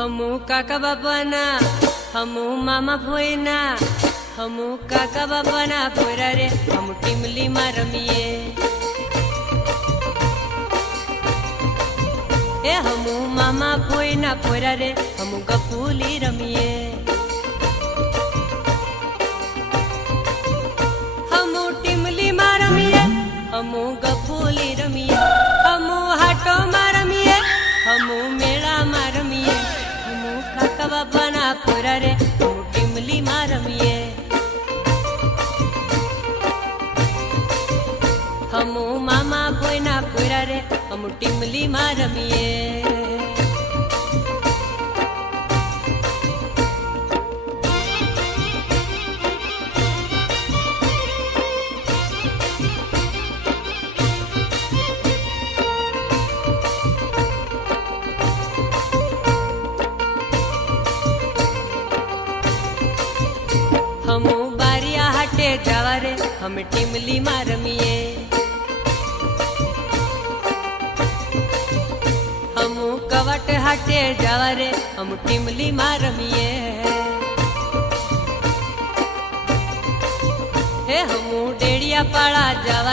हमू काका बाबाना हमू मामा भोयना हमू काका बाबाना भोयरा रे हम टीमली में रमीए ए हमू मामा भोयना भोयरा रे हमू गपूली रमीए हमू टीमली में रमीए हमू गपूली रमीए हमू हाटो में रमीए हमू मेला में रमीए हमू काका बाबाना भोयरा रे हमू टीमली में रमीए हमू मामा भोयना भोयरा रे हमू टीमली में रमीए हमू बारिया हाटे जावा रे हम टीमली में रमीए हमू कवट हाटे जावा रे हम टीमली में रमीए हे हमू डेड़िया पाड़ा जावा